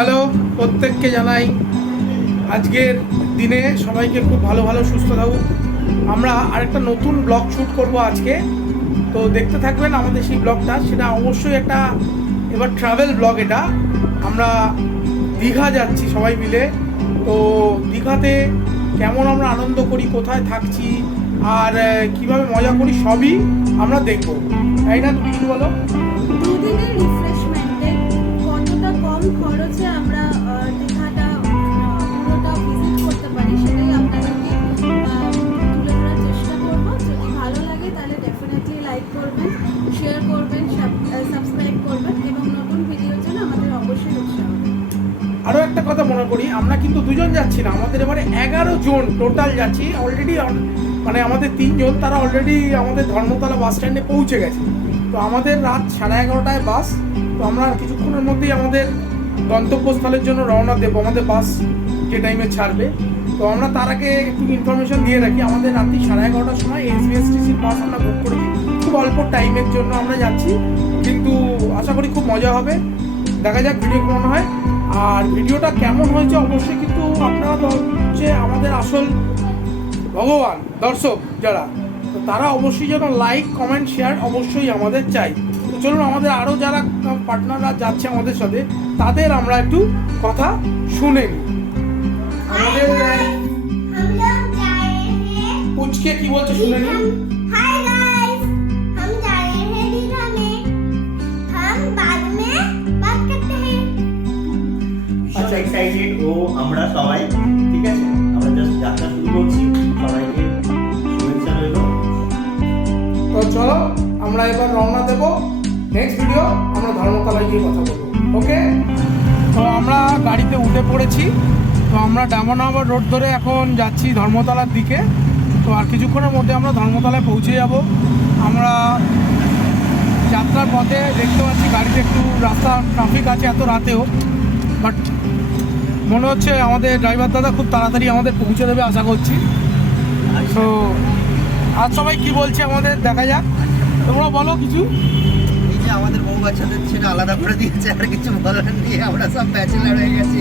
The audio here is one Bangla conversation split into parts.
হ্যালো, প্রত্যেককে জানাই আজকের দিনে সবাইকে খুব ভালো ভালো সুস্থ থাকুক। আমরা আরেকটা নতুন ব্লগ শ্যুট করব আজকে, তো দেখতে থাকবেন আমাদের সেই ব্লগটা। সেটা অবশ্যই একটা এবার ট্রাভেল ব্লগ। এটা আমরা দীঘা যাচ্ছি সবাই মিলে। তো দীঘাতে কেমন আমরা আনন্দ করি, কোথায় থাকছি আর কিভাবে মজা করি সবই আমরা দেখব, তাই না? তুমি কি বলো? দুদিনের রিফ্রেশমেন্টে কতটা কম খরচে আমরা দীঘাটা পুরোটা ভিজিট করতে পারি সেটাই আপনাদেরকে তুলে ধরার চেষ্টা করব। যদি ভালো লাগে তাহলে ডেফিনেটলি লাইক করবেন, শেয়ার করবেন, সাবস্ক্রাইব করবেন এবং নতুন ভিডিওর জন্য আমাদের অবশ্যই উৎসাহ দেবেন। আরও একটা কথা মনে করি, আমরা কিন্তু দুজন যাচ্ছি না, আমাদের এবারে 11 জন টোটাল যাচ্ছি। অলরেডি মানে আমাদের 3 জন তারা অলরেডি আমাদের ধর্মতলা বাস স্ট্যান্ডে পৌঁছে গেছে। তো আমাদের রাত 11:30টায় বাস। তো আমরা কিছুক্ষণের মধ্যেই আমাদের গন্তব্যস্থলের জন্য রওনা দেবো, আমাদের বাস যে টাইমে ছাড়বে। তো আমরা তার আগে একটু ইনফরমেশন দিয়ে রাখি, আমাদের রাত্রি 11:30টার সময় এসবিএসটিসির বাস আমরা বুক করেছি। খুব অল্প টাইমের জন্য আমরা যাচ্ছি, কিন্তু আশা করি খুব মজা হবে। দেখা যাক ভিডিও কেমন হয়। আর ভিডিওটা কেমন হয়েছে অবশ্যই কিন্তু আপনারা তো হচ্ছে আমাদের আসল ভগবান, দর্শক যারা, তো তারা অবশ্যই যেন লাইক কমেন্ট শেয়ার অবশ্যই আমাদের চাই। তো চলুন আমাদের আরও যারা পার্টনাররা যাচ্ছে আমাদের সাথে তাদের আমরা একটু কথা শুনে নিই। আমাদের পুচকে কি বলছে শুনে নিই। আচ্ছা, এক্সাইটেড ও আমরা সবাই, ঠিক আছে? আমরা জাস্ট যাত্রা শুরু করছি, সবাইকে শুভেচ্ছা রইল। তো চলো আমরা এবার রওনা দেব। নেক্সট ভিডিও আমরা ধর্মতলায় গিয়ে কথা বলবো, ওকে? তো আমরা গাড়িতে উঠে পড়েছি। তো আমরা ডায়মন্ড রোড ধরে এখন যাচ্ছি ধর্মতলার দিকে। তো আর কিছুক্ষণের মধ্যে আমরা ধর্মতলায় পৌঁছে যাব। আমরা যাত্রার পথে দেখতে পাচ্ছি গাড়িতে একটু রাস্তা ট্রাফিক আছে এত রাতেও, বাট মনে হচ্ছে আমাদের ড্রাইভার দাদা খুব তাড়াতাড়ি আমাদের পৌঁছে দেবে আশা করছি। তো আর সবাই কি বলছে আমাদের দেখা যাক। তোমরা বলো কিছু। এই যে আমাদের বউ বাচ্চাদের ছেড়ে আলাদা করে দিয়েছে, আর কিছু বলার নেই, আমরা সব ব্যাচেলার হয়ে গেছি।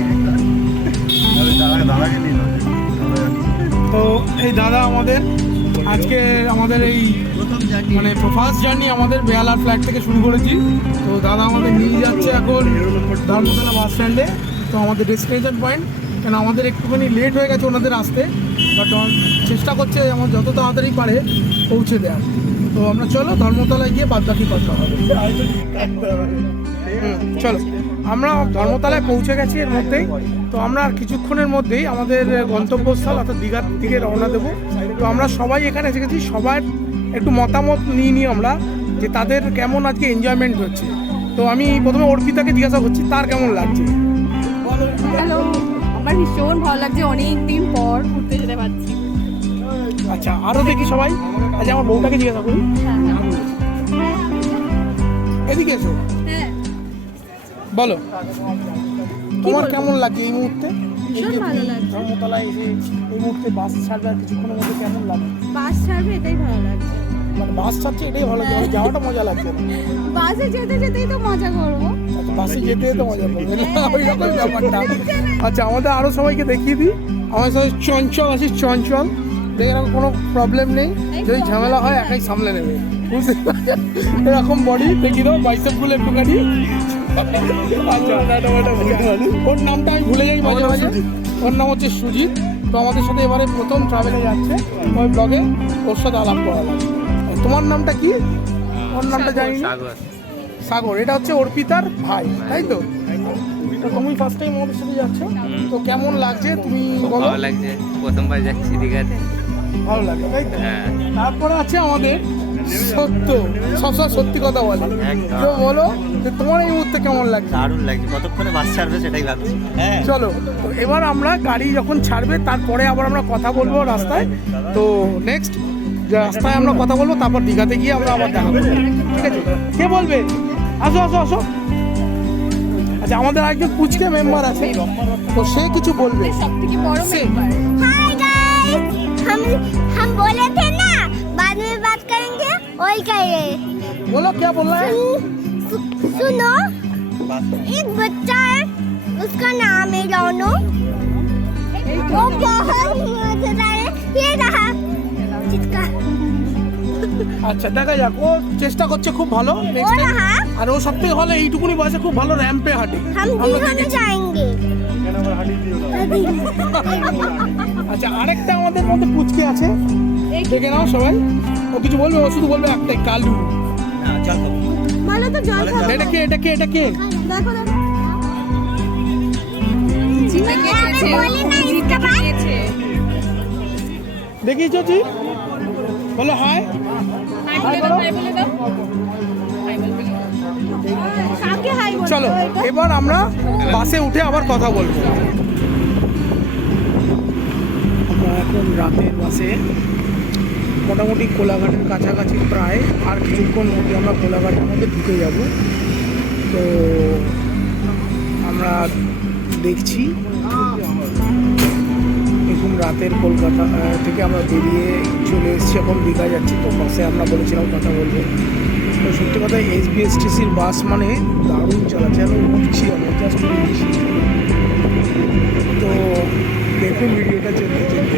তো এই দাদা আমাদের আজকে আমাদের এই প্রথম জার্নি, মানে ফার্স্ট জার্নি আমাদের বেহালার ফ্ল্যাট থেকে শুরু করেছি। তো দাদা আমাদের নিয়ে যাচ্ছে এখন ধর্মতলা বাস স্ট্যান্ডে। তো আমাদের ডেস্টিনেশন পয়েন্ট, কেন আমাদের একটুখানি লেট হয়ে গেছে ওনাদের আসতে, বাট চেষ্টা করছে আমার যত তাড়াতাড়ি পারে পৌঁছে দেওয়ার। তো আমরা চলো ধর্মতলায় গিয়ে বাদবাকি কথা হবে। চলো আমরা ধর্মতলায় পৌঁছে গেছি এর মধ্যেই। তো আমরা আর কিছুক্ষণের মধ্যেই আমাদের গন্তব্যস্থল অর্থাৎ দীঘার দিকে রওনা দেবো। তো আমরা সবাই এখানে এসে গেছি, সবার একটু মতামত নিয়ে আমরা যে তাদের কেমন আজকে এনজয়মেন্ট হচ্ছে। তো আমি প্রথমে অর্পিতাকে জিজ্ঞাসা করছি তার কেমন লাগছে। হ্যালো, আমার ভীষণ ভালো লাগছে, অনেক দিন পর ঘুরতে যেতে পারছি। আচ্ছা, আরও দেখি সবাই। আচ্ছা, আমার বউটাকে জিজ্ঞাসা করি। এদিকে এসো, হ্যাঁ, বলো তোমার কেমন লাগে এই মুহূর্তে? এই ভীষণ যে ভালো তুমি লাগছে। ধর্মতলায় এসে এই মুহূর্তে বাস ছাড়বে আর কিছুক্ষণের মধ্যে কেমন লাগে? বাস ছাড়বে এটাই ভালো লাগছে। মানে বাস ছাড়ছে এটাই ভালো লাগে, মানে যাওয়াটা মজা লাগছে না। বাসে যেতে যেতেই তো মজা করবো। আচ্ছা, বাসে যেতে তো মজা করবে না, ওই রকম ব্যাপারটা। আচ্ছা, আমাদের আরও সবাইকে দেখিয়ে দিই। আমার সাথে চঞ্চল আছিস, চঞ্চল দেখে এরকম কোনো প্রবলেম নেই, যদি ঝামেলা হয় একাই সামলে নেবে, বুঝতে পারছেন? এরকম বডি দেখি দাও, বাইসেপগুলো একটুখানি। আচ্ছা, ওর নামটা আমি ভুলে যাই মাঝে মাঝে। ওর নাম হচ্ছে সুজিত। তো আমাদের সাথে এবারে প্রথম ট্রাভেলে যাচ্ছে, ওই ব্লগে ওর সাথে আলাপ করা লাগে। তোমার নামটা কি? ওর নামটা জানি না। সাগর। এটা হচ্ছে অর্পিতার ভাই, তাই তো? তো তুমি ফার্স্ট টাইম আমাদের সাথে যাচ্ছ, তো কেমন লাগছে তুমি বলো? ভালো লাগছে, প্রথমবার যাচ্ছি দীঘাতে। ভালো লাগে, তাই তো? হ্যাঁ, তারপরে আছে আমাদের সত্য, সবসময় সত্যি কথা বলে। একদম। তো বলো যে তোমার এই মুহূর্তে কেমন লাগছে? দারুণ লাগছে, কতক্ষণে বাস ছাড়বে সেটাই ভাবছি। হ্যাঁ, চলো, তো এবার আমরা গাড়ি যখন ছাড়বে তারপরে আবার আমরা কথা বলবো রাস্তায়। তো নেক্সট যে রাস্তায় আমরা কথা বলবো, তারপর দীঘাতে গিয়ে আমরা আবার দেখা করবো, ঠিক আছে? কে বলবে? আসো আসো আসো। আচ্ছা, আমাদের একজন পুচকে মেম্বার আছে, তো সে কিছু বলবে। সব থেকে বড় মেম্বার। हाय गाइस, हम बोले थे ना बाद में बात करेंगे, वही कहे। बोलो क्या बोल रहा है? सुनो, एक बच्चा है, उसका नाम है रोनो। वो बहुत मजेदार है। ये रहा चिटका। আচ্ছা দেখা যাক, ও চেষ্টা করছে খুব ভালো वो নেক্সট টাইম। रहा। আর ও সবথেকে ভালো এইটুকুনি বয়সে খুব ভালো র্যাম্পে হাঁটে। हम আমরা दिखाने দেখেছি। जाएंगे। আচ্ছা আরেকটা আমাদের মধ্যে পুচকে আছে, দেখে নাও সবাই। ও কিছু বলবে, ও শুধু বলবে একটাই কালু। না জল খাবো। মানে তো জল খাবে। এটা কে, এটা কে, এটা কে? দেখো দেখো मैं बोली ना इसका बात। দেখিয়েছো তুই? বলো হাই। হাই বলো। কাকে হাই বলছো চলো এটা? এবার আমরা বাসে উঠে আবার কথা বলবো। আমরা এখন রাতের বাসে মোটামুটি কোলাঘাটের কাছাকাছি প্রায়, আর কিছুক্ষণ মধ্যে আমরা কোলাঘাটের মধ্যে ঢুকে যাব। তো আমরা দেখছি এখন রাতের কলকাতা থেকে আমরা বেরিয়ে চলে এসেছি, এখন দীঘা যাচ্ছি। তো বাসে আমরা বলেছিলাম কথা বলবো। তো সত্যি কথা এসবিএসটিসির বাস মানে দারুণ চলাচল, যেন উঠছি আমরা জাস্ট উঠছি। তো দেখুন ভিডিওটা চলতে চলতে।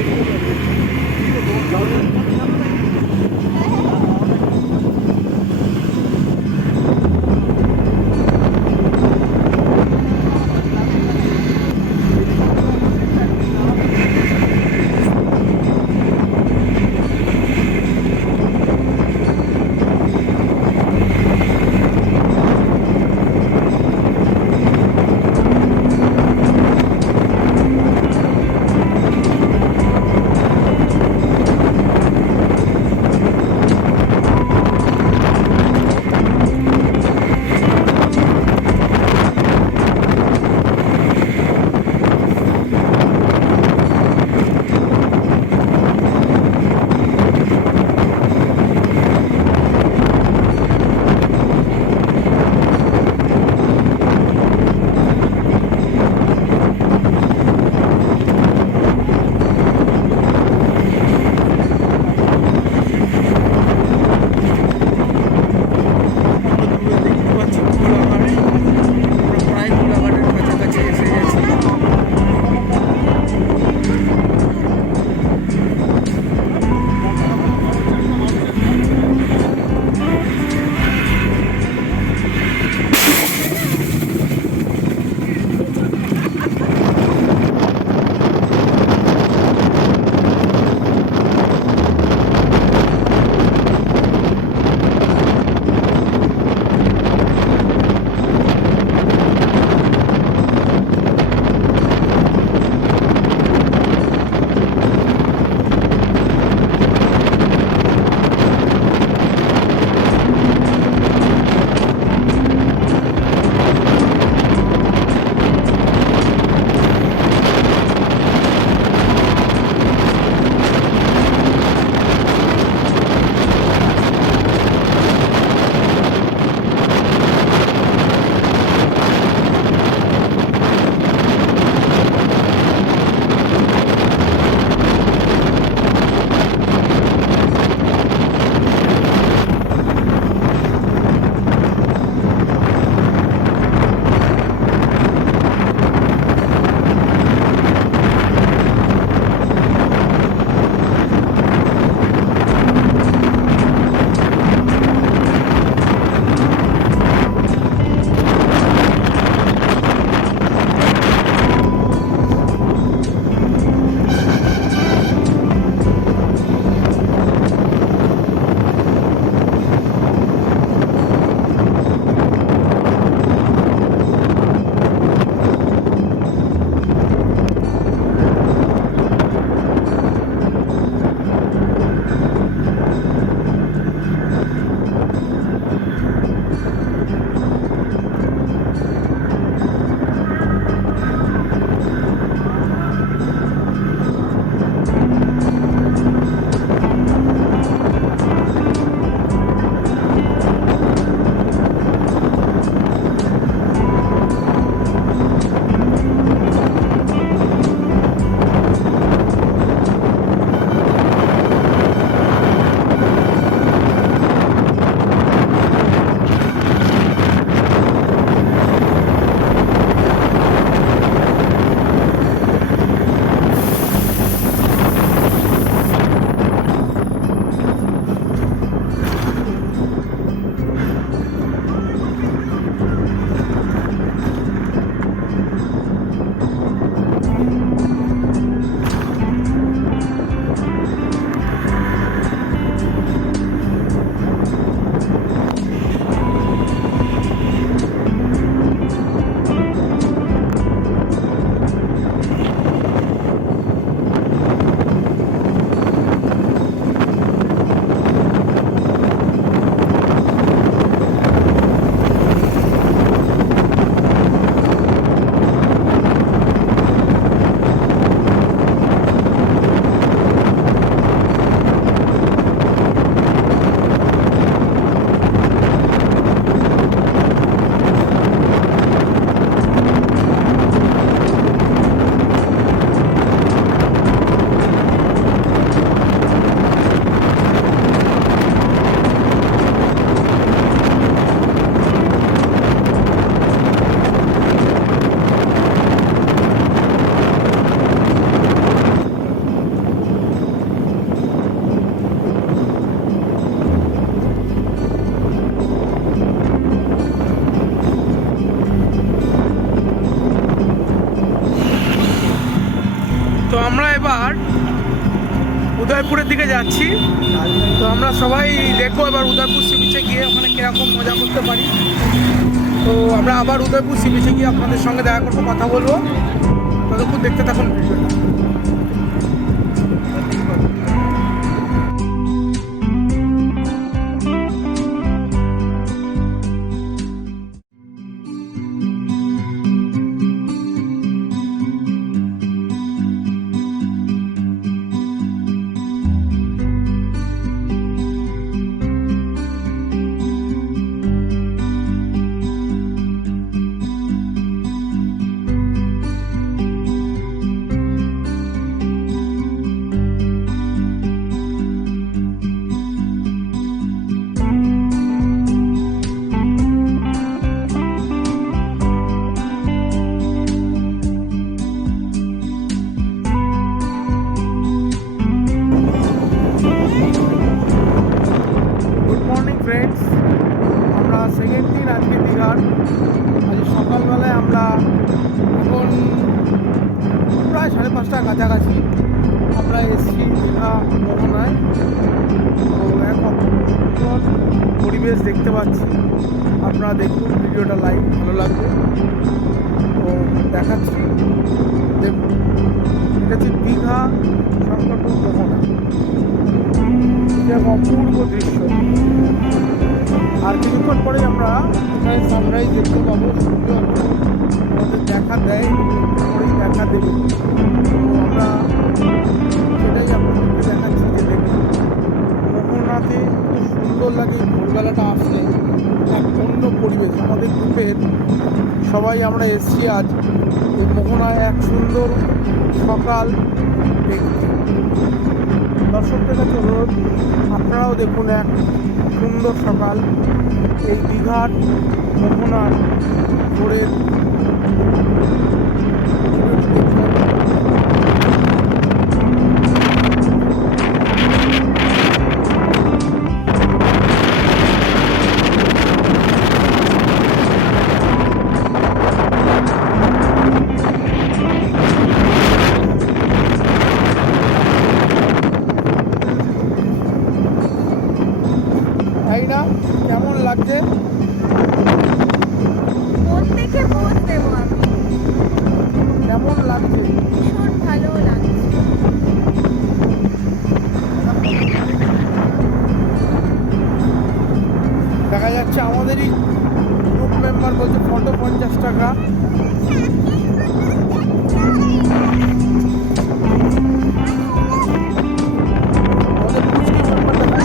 এবার উদয়পুরের দিকে যাচ্ছি। তো আমরা সবাই দেখবো এবার উদয়পুর সি বিচে গিয়ে ওখানে কিরকম মজা করতে পারি। তো আমরা আবার উদয়পুর সি বিচে গিয়ে আপনাদের সঙ্গে দেখা করবো, কথা বলবো। ততক্ষণ দেখতে থাকুন ভিডিওটা। গুড মর্নিং ফ্রেন্ডস, আমরা সেকেন্ড দিন আজকে দীঘার। আজ সকালবেলায় আমরা এখন প্রায় 5:30টার কাছাকাছি আমরা এসেছি দীঘা মোহনায়। তো এক অপূর্ব পরিবেশ দেখতে পাচ্ছি, আপনারা দেখুন ভিডিওটা লাইভ, ভালো লাগবে। তো দেখাচ্ছি, দেখুন এটা হচ্ছে দীঘা শঙ্করপুর মোহনা, এক অপূর্ব দৃশ্য। আর কিছুক্ষণ পরেই আমরা এখানে সানরাইজ দেখতে পাবো, সূর্য আমাদের দেখা দেয়, পরেই দেখা দেবে। তো আমরা সেটাই আপনাদেরকে দেখাচ্ছি যে দেখুন মোহনাতে খুব সুন্দর লাগে ভোরবেলাটা আসলে, এক অন্য পরিবেশ। আমাদের গ্রুপের সবাই আমরা এসছি আজ এই মোহনায় এক সুন্দর সকাল দেখতে। দর্শকদের কাছে অনুরোধ, আপনারাও দেখুন এক সুন্দর সকাল এই দীঘার মোহনার ভোরের। তাই না, কেমন লাগছে? মন দেখে বোঝ দেবো আমি, কেমন লাগছে? ভীষণ ভালো লাগছে। দেখা যাচ্ছে আমাদেরই গ্রুপ মেম্বার বলছে ফটো 50 টাকা। আমাদের পুচকি মেম্বারটা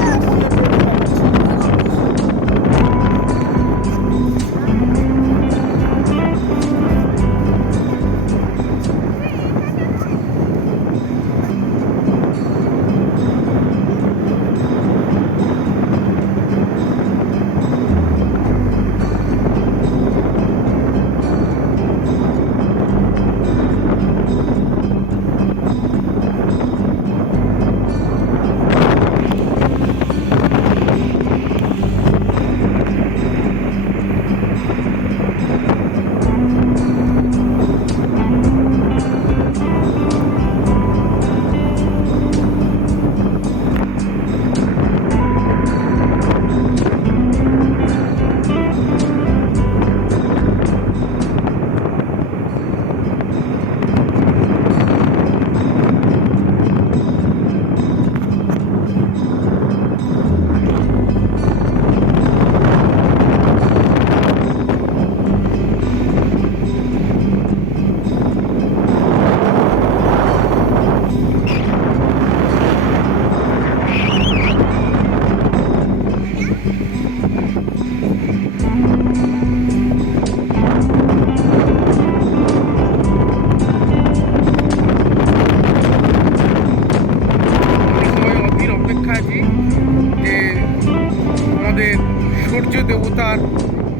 সূর্য দেবতার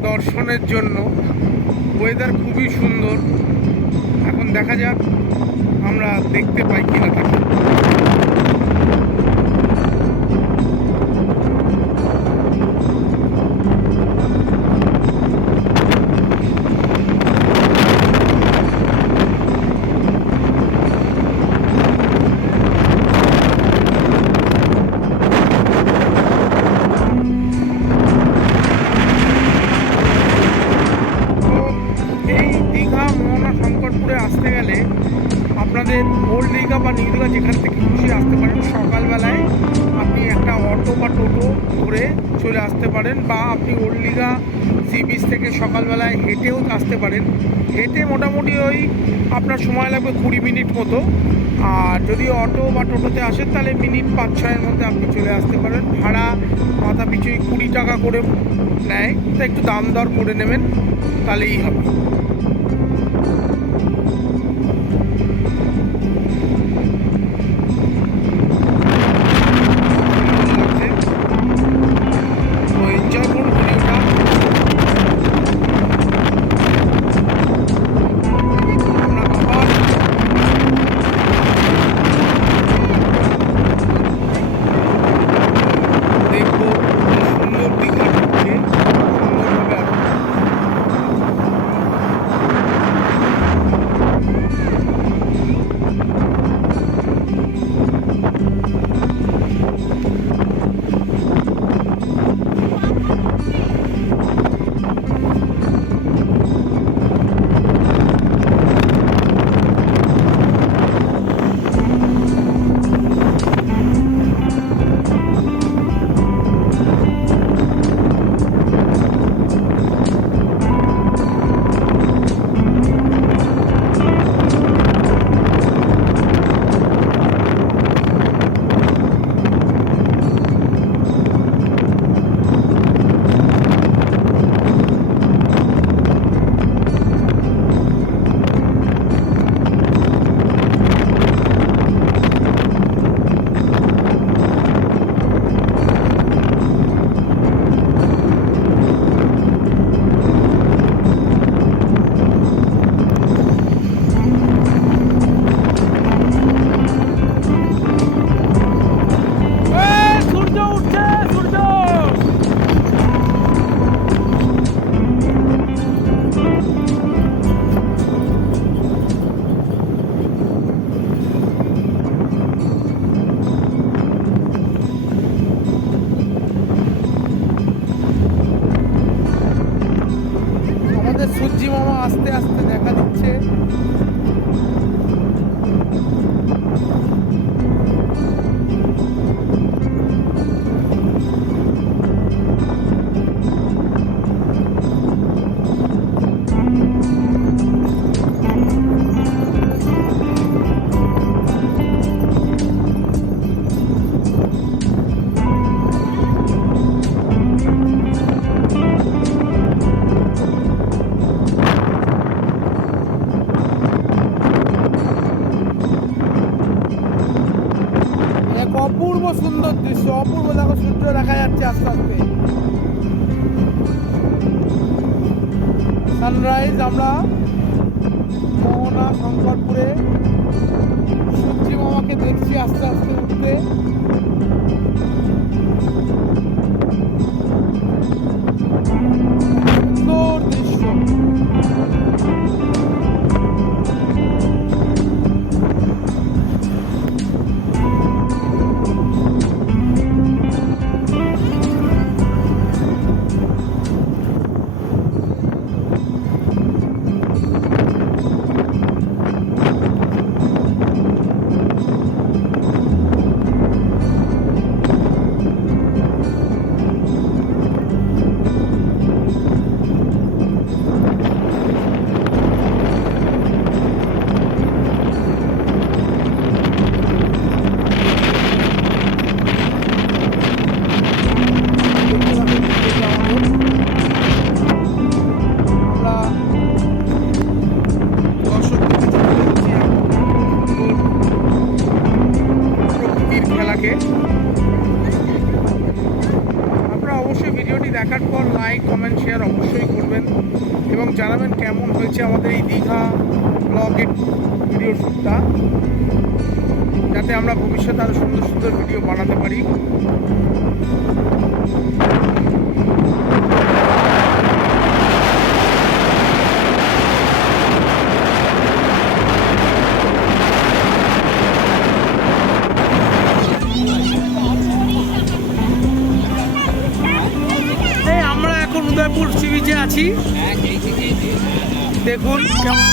দর্শনের জন্য। ওয়েদার খুবই সুন্দর, এখন দেখা যাক আমরা দেখতে পাই কিনা তাকে। আমাদের ওল্ড দীঘা বা নিউ দীঘা যেখান থেকে খুশি আসতে পারেন। সকালবেলায় আপনি একটা অটো বা টোটো ধরে চলে আসতে পারেন, বা আপনি ওল্ড দীঘা সি বিচ থেকে সকালবেলায় হেঁটেও আসতে পারেন। হেঁটে মোটামুটি ওই আপনার সময় লাগবে 20 মিনিট মতো। আর যদি অটো বা টোটোতে আসেন তাহলে মিনিট 5-6-এর মধ্যে আপনি চলে আসতে পারেন। ভাড়া মাথা পিছু 20 টাকা করে নেয়, তো একটু দাম দর করে নেবেন তাহলেই হবে। তো এনজয় করুন ভিডিওটা। আমরা আবার দেখবো সুন্দর দীঘাটাকে সুন্দরভাবে আরো। সূর্য উঠছে, সূর্য। আমাদের সূর্যি মামা আস্তে আস্তে দেখা দিচ্ছে। এক অপূর্ব সুন্দর দৃশ্য, অপূর্ব। দেখো সূর্য দেখা যাচ্ছে আস্তে আস্তে। সানরাইজ আমরা মোহনা শঙ্করপুরে সূর্যি মামাকে দেখছি আস্তে আস্তে উঠতে। সুন্দর দৃশ্য। আপনারা অবশ্যই ভিডিওটি দেখার পর লাইক কমেন্ট শেয়ার অবশ্যই করবেন এবং জানাবেন কেমন হয়েছে আমাদের এই দীঘা ব্লগের ভিডিও শ্যুটটা, যাতে আমরা ভবিষ্যতে আরও সুন্দর সুন্দর ভিডিও বানাতে পারি। আমরা এখন উদয়পুর সি বিচে আছি, দেখুন কেমন।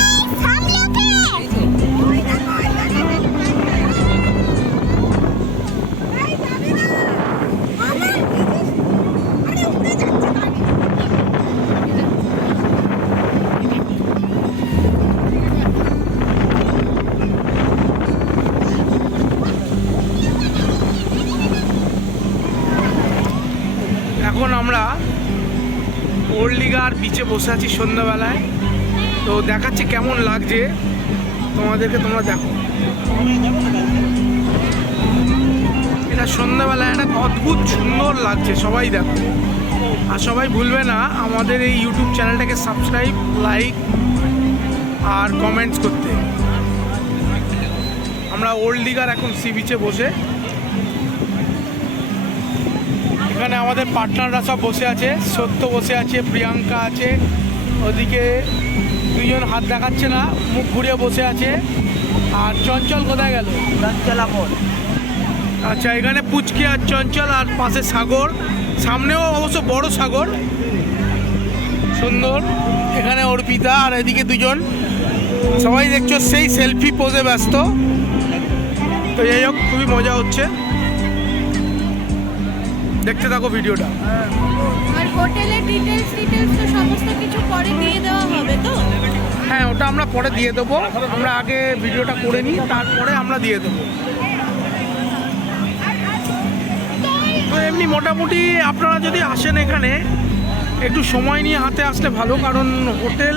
দীঘার বিচে বসে আছি সন্ধ্যাবেলায়। তো দেখাচ্ছি কেমন লাগছে তোমাদেরকে, তোমরা দেখো। এটা সন্ধ্যাবেলায় একটা অদ্ভুত সুন্দর লাগছে, সবাই দেখো। আর সবাই ভুলবে না আমাদের এই ইউটিউব চ্যানেলটাকে সাবস্ক্রাইব, লাইক আর কমেন্টস করতে। আমরা ওল্ড দীঘার এখন সি বিচে বসে, এখানে আমাদের পার্টনাররা সব বসে আছে। সত্য বসে আছে, প্রিয়াঙ্কা আছে, ওদিকে দুজন হাত দেখাচ্ছে না, মুখ ঘুরিয়ে বসে আছে। আর চঞ্চল কোথায় গেল? আচ্ছা, এখানে পুচকি আর চঞ্চল, আর পাশে সাগর, সামনেও অবশ্য বড় সাগর সুন্দর। এখানে অর্পিতা, আর এদিকে দুজন, সবাই দেখছো সেই সেলফি পোজে ব্যস্ত। তো যাই হোক, খুবই মজা হচ্ছে, দেখতে থাকো ভিডিওটা। আর হোটেলের ডিটেলস তো সমস্ত কিছু পরে দিয়ে দেওয়া হবে তো? হ্যাঁ, ওটা আমরা পরে দিয়ে দেবো। আমরা আগে ভিডিওটা করে নিই, তারপরে আমরা দিয়ে দেবো। তো এমনি মোটামুটি আপনারা যদি আসেন এখানে, একটু সময় নিয়ে হাতে আসলে ভালো, কারণ হোটেল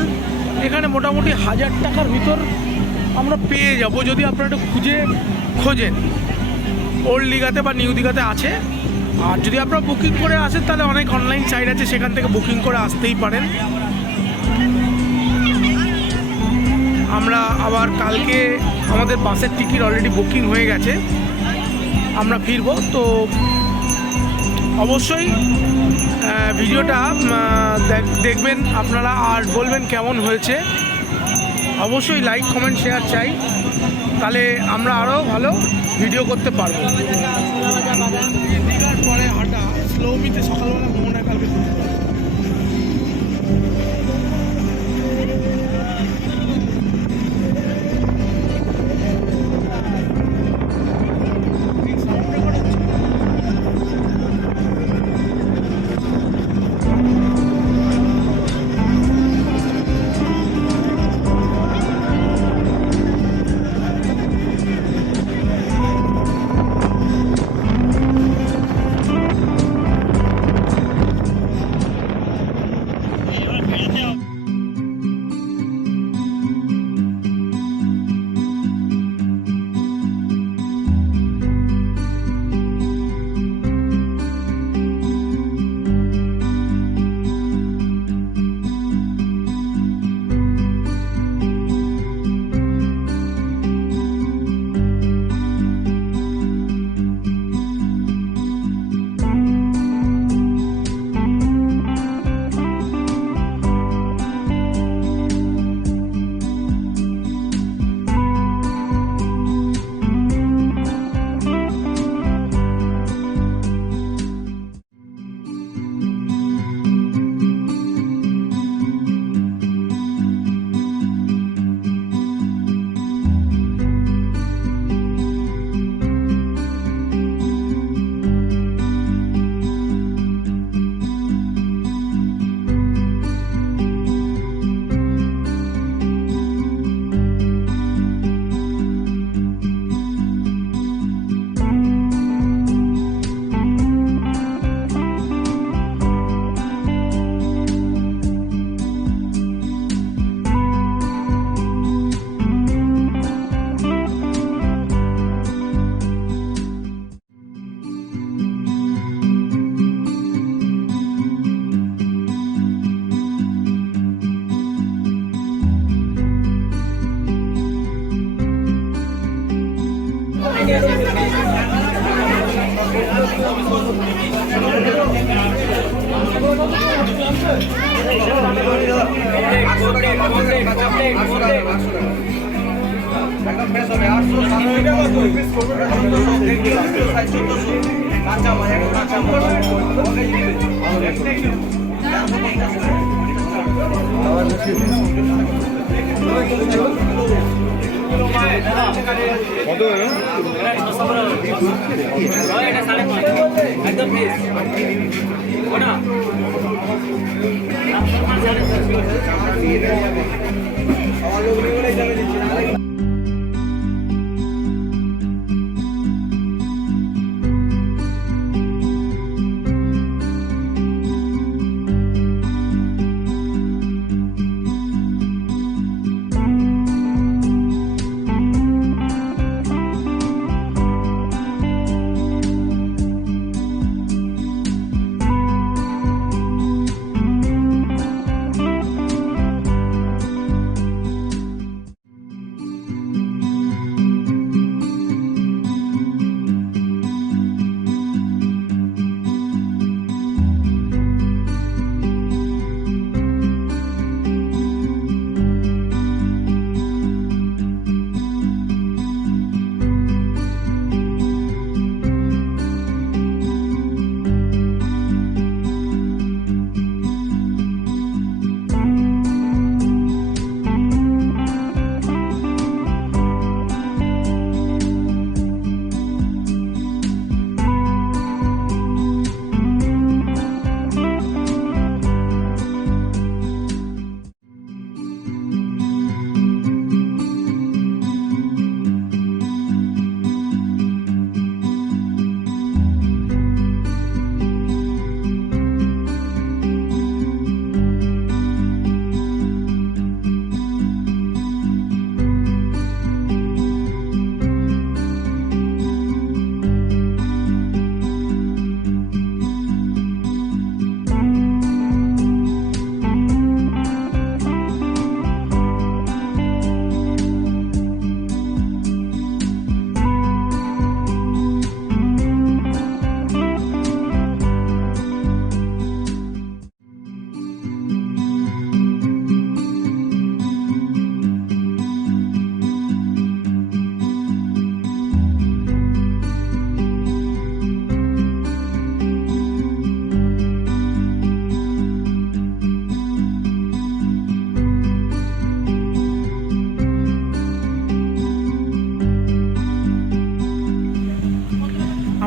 এখানে মোটামুটি 1000 টাকার ভিতর আমরা পেয়ে যাব যদি আপনারা একটু খোঁজেন। ওল্ড দীঘাতে বা নিউ দীঘাতে আছে। আর যদি আপনারা বুকিং করে আসেন তাহলে অনেক অনলাইন সাইট আছে, সেখান থেকে বুকিং করে আসতেই পারেন। আমরা আবার কালকে আমাদের বাসের টিকিট অলরেডি বুকিং হয়ে গেছে, আমরা ফিরবো। তো অবশ্যই ভিডিওটা দেখবেন আপনারা, আর বলবেন কেমন হয়েছে। অবশ্যই লাইক, কমেন্ট, শেয়ার চাই, তাহলে আমরা আরও ভালো ভিডিও করতে পারবো। দীঘার পরে হাঁটা স্লোমিতে সকালবেলা মনে হয় কালকে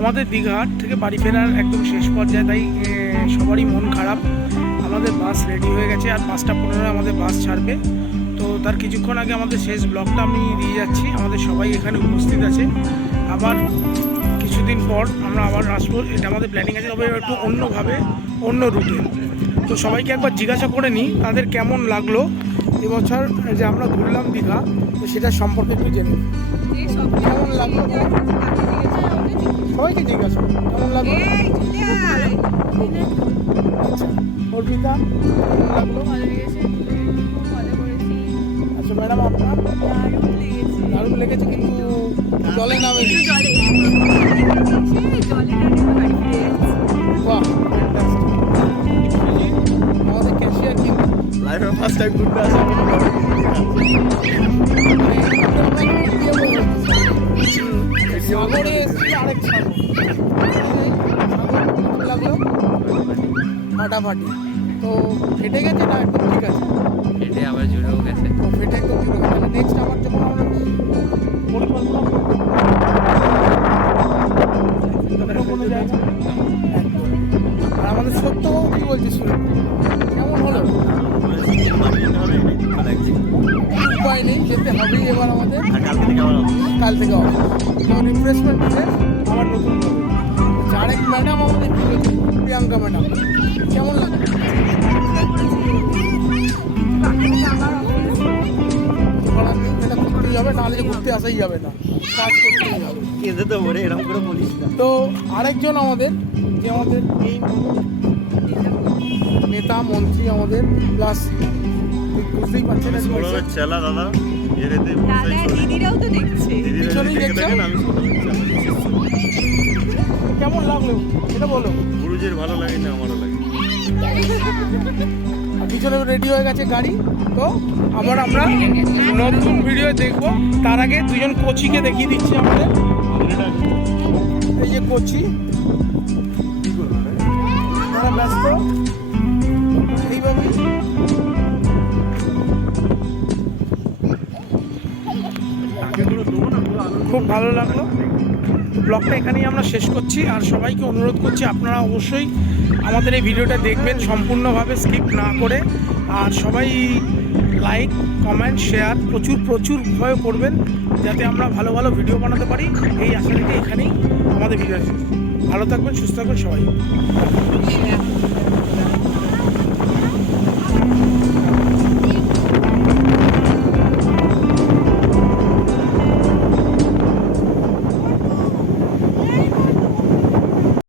আমাদের দীঘাট থেকে বাড়ি ফেরার একদম শেষ পর্যায়ে, তাই সবারই মন খারাপ। আমাদের বাস রেডি হয়ে গেছে, আর 5:15 আমাদের বাস ছাড়বে। তো তার কিছুক্ষণ আগে আমাদের শেষ ব্লগটা আমি দিয়ে যাচ্ছি। আমাদের সবাই এখানে উপস্থিত আছে। আবার কিছুদিন পর আমরা আবার আসবো, এটা আমাদের প্ল্যানিং আছে, তবে একটু অন্যভাবে, অন্য রুটে। তো সবাইকে একবার জিজ্ঞাসা করে নিই তাদের কেমন লাগলো এবছর যে আমরা ঘুরলাম দীঘা, তো সেটা সম্পর্কে একটু জেনে নিই। কেমন লাগলো সবাইকে জিজ্ঞাসা কেমন লাগলো। আচ্ছা, অর্পিতা কেমন লাগলো? আচ্ছা ম্যাডাম, আপনার? দারুণ লেগেছে, কিন্তু জলে নামে বাহ, আমাদের ক্যাশিয়ার কিন্তু লাইফে ফার্স্ট টাইম ঘুরতে আসা। সাগরে এসেছি, আরেক সাগর লাগলো ফাটাফাটি। তো ফেটে গেছে না একদম ঠিক আছে? হেঁটে আবার জুড়েও গেছে। তো ফেটে একদম ঠিক আছে। তাহলে নেক্সট আবার যখন আমরা পরিকল্পনা করবো কোনো জায়গা একদম। আর আমাদের সত্যবাবু কি বলছিস কেমন হলো? উপায় নেই, যেতে হবেই এবার আমাদের। কাল থেকে হবে তো রিফ্রেশমেন্ট দিলে আবার নতুন হবে। আরেক ম্যাডাম আমাদের প্রিয়াঙ্কা ম্যাডাম, কেমন লাগে? এটা করতেই হবে, নাহলে যে ঘুরতে আসাই যাবে না, কাজ করতেই হবে। কেঁদে তো বলে এরকম করে বলিস না। তো আরেকজন আমাদের, যে আমাদের এই নেতা মন্ত্রী আমাদের, প্লাস বুঝতেই পারছেন চেলা দাদা দিদিরাও তো দেখছে। পিছনেই দেখছেন। কেমন লাগলো এটা বলো। গুরুজির ভালো লাগে না আমারও লাগে। আর পিছনে রেডি হয়ে গেছে গাড়ি। তো আবার আমরা নতুন ভিডিও দেখবো। তার আগে দুজন কোচিকে দেখিয়ে দিচ্ছি আমাদের। এই যে কোচি, তারা ব্যস্ত এইভাবেই। খুব ভালো লাগলো। ব্লগটা এখানেই আমরা শেষ করছি, আর সবাইকে অনুরোধ করছি আপনারা অবশ্যই আমাদের এই ভিডিওটা দেখবেন সম্পূর্ণভাবে, স্কিপ না করে। আর সবাই লাইক, কমেন্ট, শেয়ার প্রচুরভাবে করবেন, যাতে আমরা ভালো ভালো ভিডিও বানাতে পারি। এই আশা রেখে এখানেই আমাদের ভিডিও শেষ। ভালো থাকবেন, সুস্থ থাকবেন সবাই।